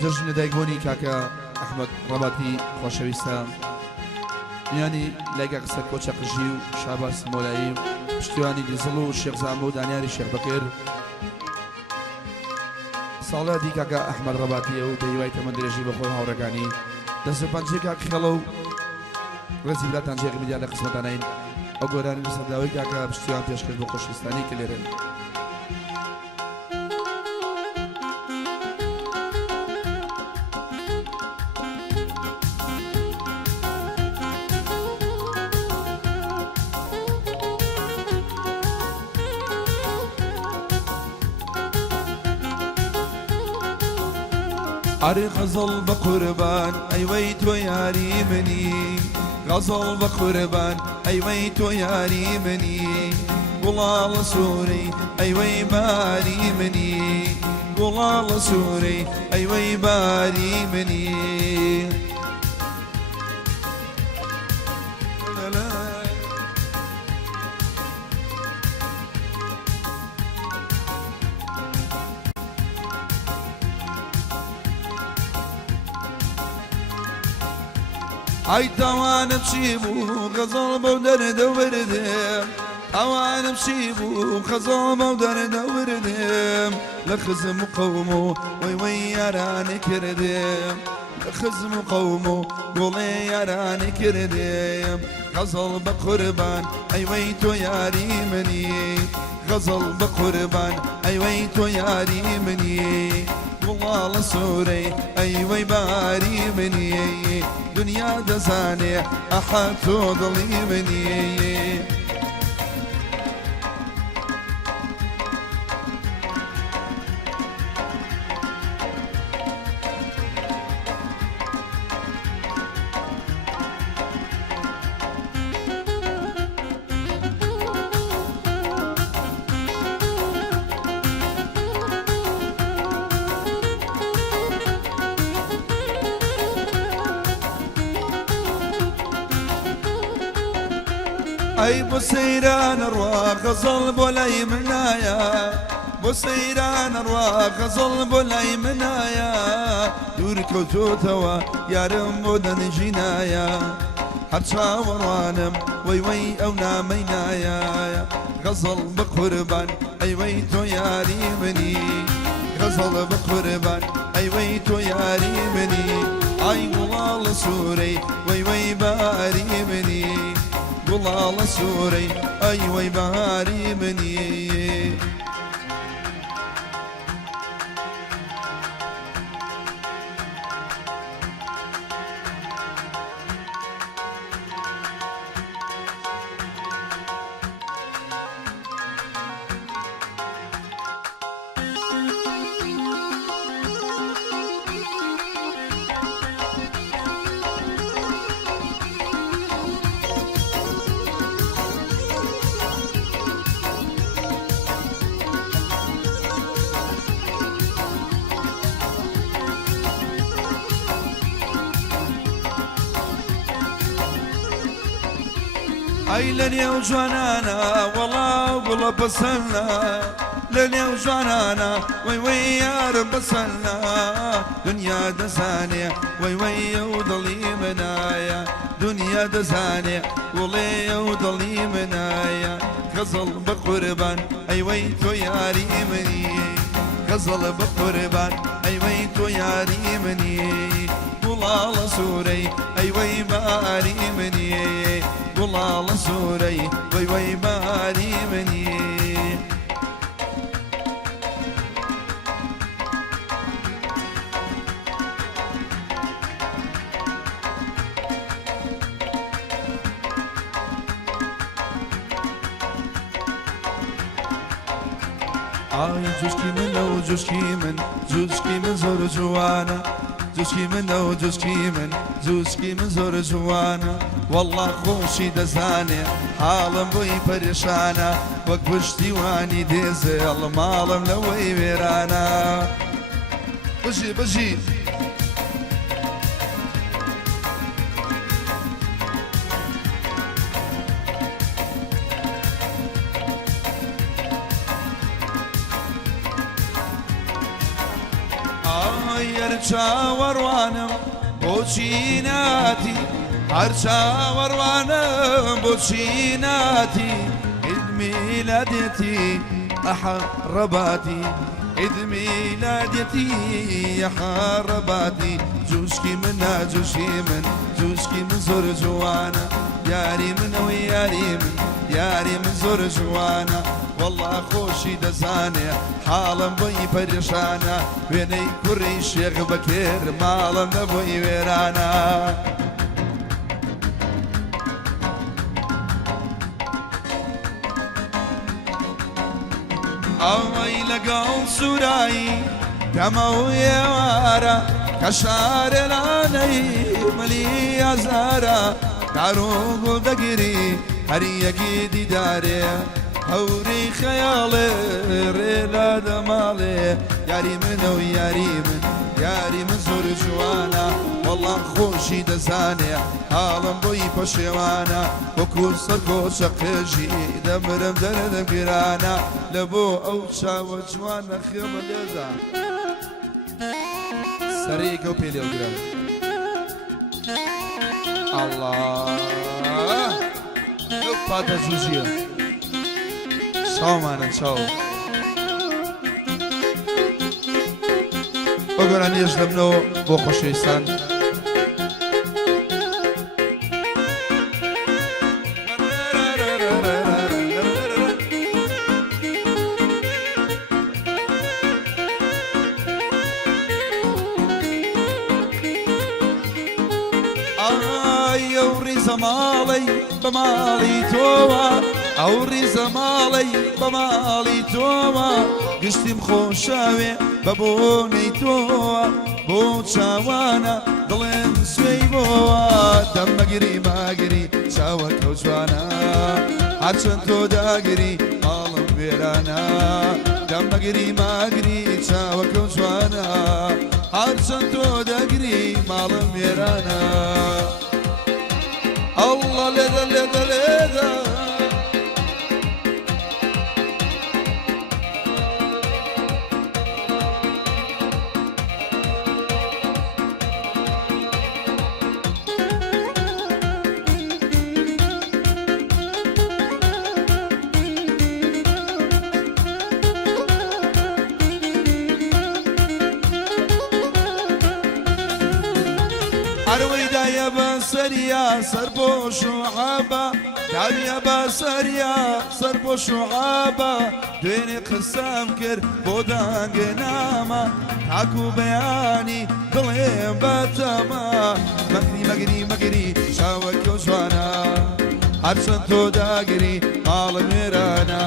جژن دایکبوونی کاکە ئەحمەد ڕەباتی خۆشەویستە میانی لایگا قسە کۆچە قژی و شاباس مۆلایی و پشتیوانی دیزڵ و شێخ زامبە و دانیاری شێخ بەکر ساڵە دی کاکە ئەحمەد ڕەباتیە و بەهیوای تەمەند درێژی بە خۆی هاوڕەکانی دەست پەنجێ کاک خێڵە و ڕێزی براتان جێگە میدیا لە قسمەتانین ئەو گۆرانی بەسەرداوی کاکە پشتیوان پێشکەش بۆ خۆشویستانی کە لێرن عري غزل بقربان أي ويتو ياري مني غزل بقربان أي ويتو ياري مني قلال سوري أي وي باري مني قلال سوري أي وي باري مني أي توانم شيبو غزل بودر دوردم توانم شيبو غزل بودر دوردم لخزم قومو وي وي يراني كردم لخزم قومو قولي يراني كردم غزل بقربان أي ويتو ياري مني غزل بقربان أي ويتو ياري مني والله سوري أي وي باري مني دنيا دزاني أحد تظلمني أي بسيران أرواح غزل بولاي منايا بسيران أرواح غزل بولاي منايا دور كوتوتوا يا رمودن جنايا حرشا وروانم وي وي أو نامينايا غزل بقربان أي ويتو ياري مني غزل بقربان أي ويتو ياري مني أي غلال سوري وي وي باري مني والله سوري أي وي باري مني أي لني وجنانا والله وقل بسلنا لني وجنانا وي وي يا رب بسلنا دنيا دزانية وي وي وضلي منايا دنيا دزانية ولي وضلي منايا غزل بقربان أي ويتو ياري مني غزل بقربان أي ويتو ياري مني والله سوري أي وي باري مني والله سوري وي وي باري مني جوشكي من لو جوشكي من زور جوانا جوشكي من لو جوشكي من زور جوانا والله خوشي دزاني حالم بوي پرشانا وك پشتیوانی دێزێڵ ماڵم لەوەی وێرانە بژی وەیەر چاوەڕوانم بۆچی ناتی هەر چاوەڕوانم بۆچی ناتی عید میلادێتی ئەحەڕەباتی عید میلادێتی ئەحەڕەباتی جوشکی منە جوشی من جوشکی من زۆر جوانە یاری منەوە یاری من یاری من زۆر جوانە والله خۆشی دەزانێ حاڵم بۆی پەریشانە وێنەی کوڕی شێخ بەکێر ماڵم نەبووی وێرانە ئەوەی لەگەڵ سوورایی دەمە و ئێوارە کە شارێلانەی ملی ئەزارە دار و گوڵ دەگیری هەریەکی دیدارێ هەوری خەیاڵێ ڕێلا دەماڵێ یاری منە و یاری من یاری من زۆر جوانە وەڵا خۆشی دەزانێ حاڵم بۆی پەشێوانە وەکو سەرکۆچە قێژی دەمرم دەرەدەم گرانە لە بۆ ئەو چاوە جوانە خێمە لێزە سەرەیەکە و پێ لێوگرە الله ئەو پاتە جوژیە چاومانە چاو وەگۆران نێژ دەبنەوە بۆ خۆشەویستان ئەو ڕیزە ماڵەی بە ماڵی تۆوە ئەو ریزە ماڵەی بە ماڵی تۆوە گشتیم خۆشاوێ بە بۆنەی تۆوە بۆ چاوانە دڵێم سوێی بۆوە دەم مەگری ماگری چاوەکە و جوانە هەرچەند تۆ داگری ماڵم وێرانە دەم مەگری ماگری چاوەکە و جوانە هەرچەند تۆ داگری ماڵم وێرانە الله لێدە لێدە لێدە هەروەیدایە بە سەریا سەر بۆ شوعابە داویە بە سەریا سەر بۆ شوعابە دوێنێ قسەم کرد بۆ دانگەنامە تاکو بەیانی دڵێم بەتەمە مەگری مەگری مەگری چاوەکە و جوانە هەرچەند تۆ داگری ماڵم وێرانە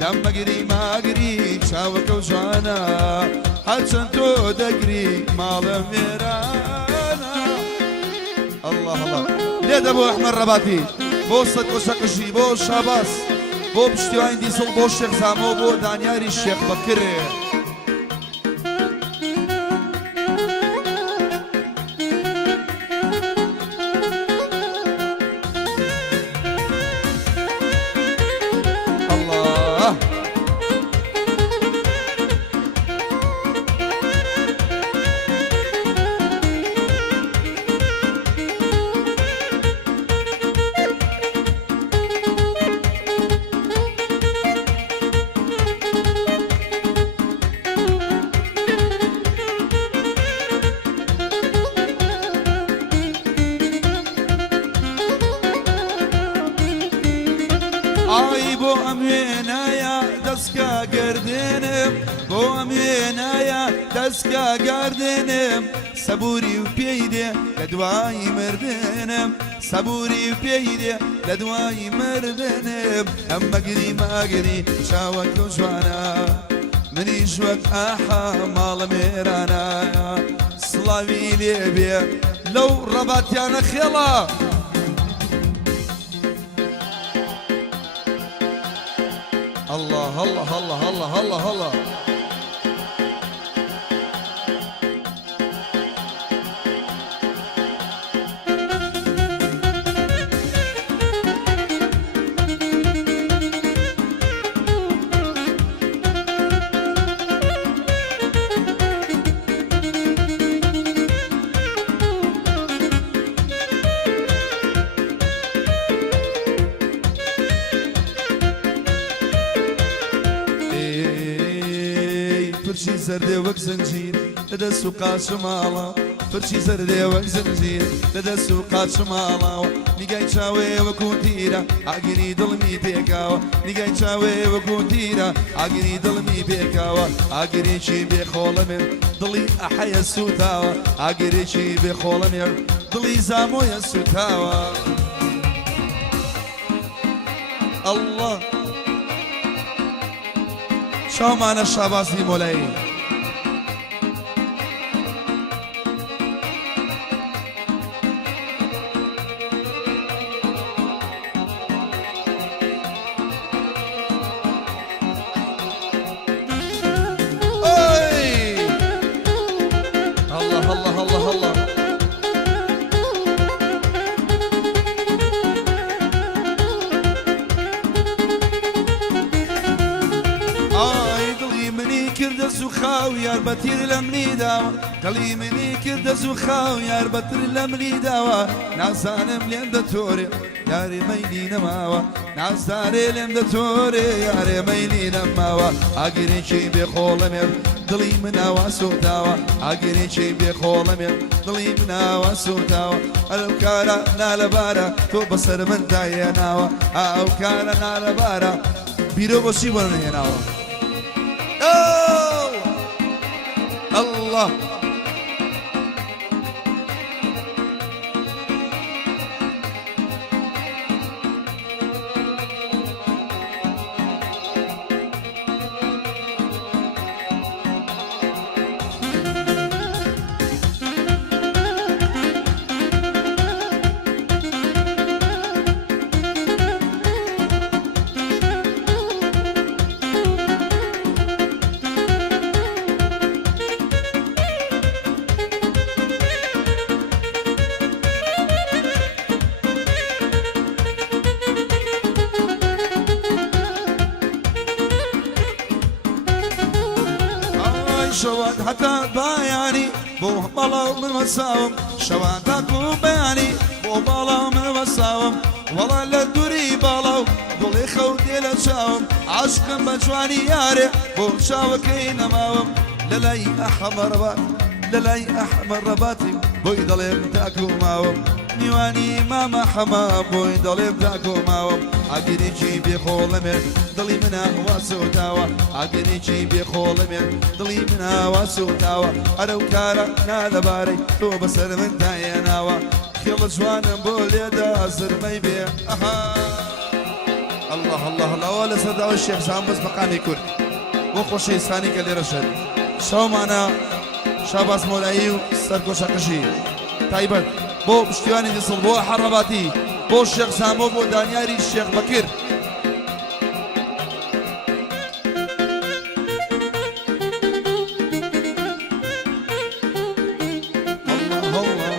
دەم مەگری ماگری چاوەکە و جوانە هەرچەند تۆ دەگری ماڵم وێرانە الله الله لێدە بۆ ئەحمەد ڕەباتی بۆ سەد کۆچەقژی بۆ شاباس بۆ پشتیوانی دیسڵ بۆ شێخ زامۆ بۆ دانیاری شێخ بەکرێ ئای بۆ ئەم وێنایە دەستکە گەردێنم بۆ ئەم وێنایە دەستکە گاردێنم سەبووری و پێی دێ لە دوای مردنم سەبووری و پێی دێ لە دوای مردنم ئەم مەگری ماگری چاوەکە و جوانە منیش وەک ئاحا ماڵە مێرانە سڵاوی لێبێ لەو ڕەباتیانە خێڵە الله الله الله الله الله الله زردي وەک زنجیر لەدە سوقات شماڵە فرشی زردێ وەک زنجیر لەدە سوقات شماڵاوە نیگای چاوێ وەکو تیرە ئاگری دڵمی پێکاوە نیگای چاوێ وەکو تیرە ئاگری دڵمی پێکاوە ئاگرێکی بێخۆڵەمێ دڵی ئەحەیە سوتاوە ئاگرێکی بێخۆڵەمێ دڵی زامۆیە سوتاوە الله شاومانە شاباسی مۆلایی الله الله الله الله كرد زخاو يا بتير لمني داوا قلي مني كرد زخاو يا بتير لمني داوا نازانم لين دتوري يا رميلي نماوا نازاري لين دتوري يا رميلي نماوا اجري شي بخولمر دلي منا واسوتاوا اجري شي بخولمر دلي منا واسوتاوا او كان نالبارا تو بصر من دايناوا او كان نالبارا بيرو بشي بنيناوا الله شواد حتى بايعني بو بلا من مساوم شواد تاكو بياني بو بلا من مساوم والله لا دوري بلا قولي خودي لا شاوم عشق بجواني ياري بو شاوكي نماوم للاي احمر ربات للاي احمر رباتي بو يضلم تاكو ماوم نيواني ماما حمام بو يضلم تاكو ماوم عقلي جيبي خولمر دلي منها واسوتاوا عقلي جيبي خولمر دلي منها واسوتاوا أنا وكارا نالا باري تو بسر من دايناوا خيل جوان بوليدا أزر ميبيع الله الله الله ولا صدقوا الشيخ سام بس مقامي كرد وخوشي ساني كالي رشد شو معنا شاباس مولايو سرقو شاكشي طيبا بو بشتواني دي صلبوها حرباتي بو الشيخ سامو بو دانياري الشيخ بكير الله الله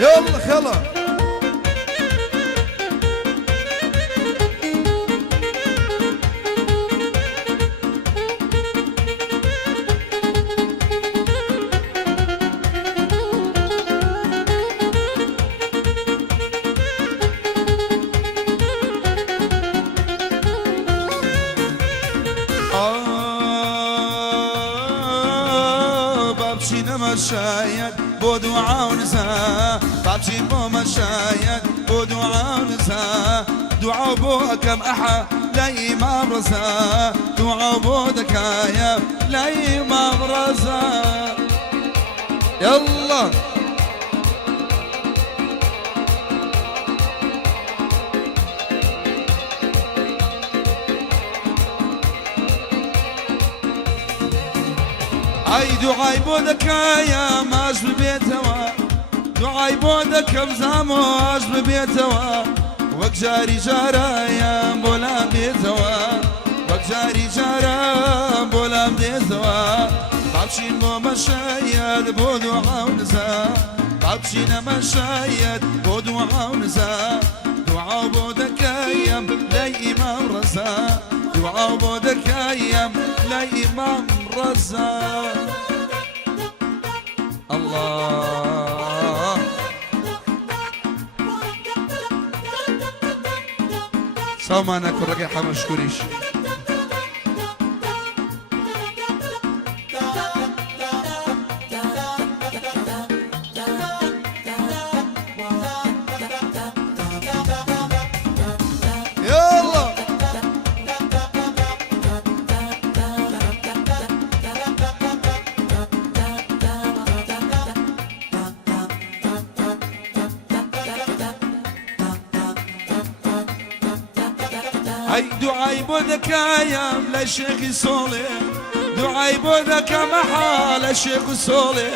يلا خلا بمشي نمشايد بدعاء ونساء بمشي بمشايد بدعاء ونساء دعاء بو كم أحا لا إمام رزا دعاء بودك يا لا إمام رزا يلا اي دعاي بودك يا ماش ببيتوا دعاي بودك بزاموش ببيتوا وك جاري جارا يا بولا بيتوا وك جاري جارا بولا بيتوا بابشين بو مشايد بو دعاء ونزا بابشين مشايد بو دعاء ونزا دعاء بودك يا لا إمام رزا دعاء بودك يا لا إمام رزا الله سامانا كرك حمش كوريش يلا هاي دعاي بودك يا ملا الشيخ صولي دعاي بودك محال الشيخ صولي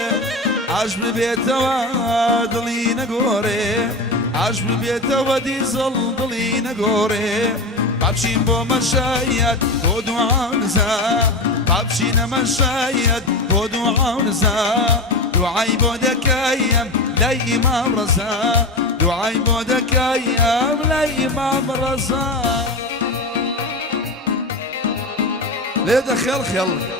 عجب بيت وادلي نقوري عجب بيت ودي زل دلي نقوري بابشين بو مشايد بو دعاء نزا بابشين مشايد بو دعاء نزا دعاي بودك يا لا إمام رزا دعاي بودك يا لا إمام رزا ليه دخل يلا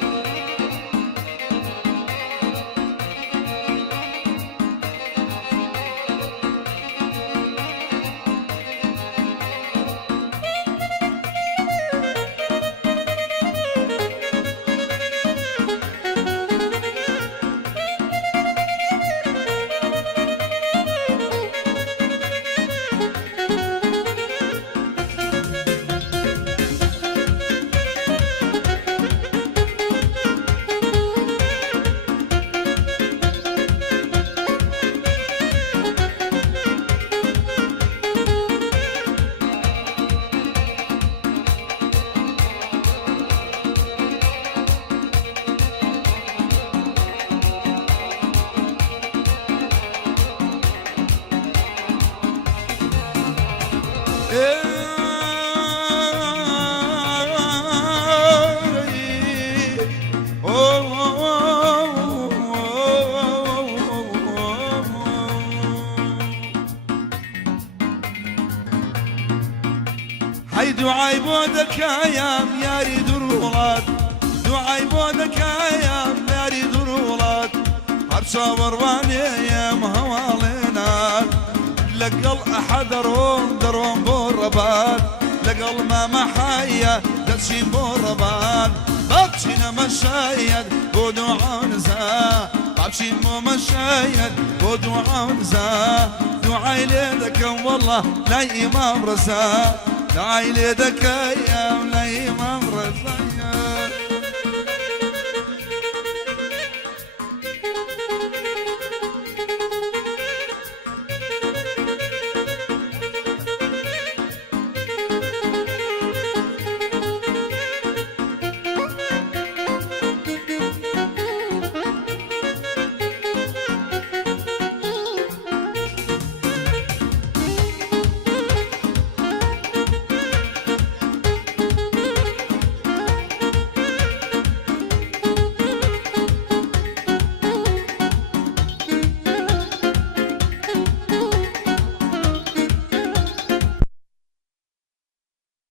هاي دعاي بودك يا ياري درولات دعاي بودك يا ياري درولات هرشاور واني يا مهوالينات لقل أحد دروم بوربات لقل ما محايا درشين بوربات بابشين مشايد بدعاء نزا بابشين مو مشايد بدعاء نزا دعاي ليدك والله لا إمام رزا دعاي ليدك يا لا إمام رزا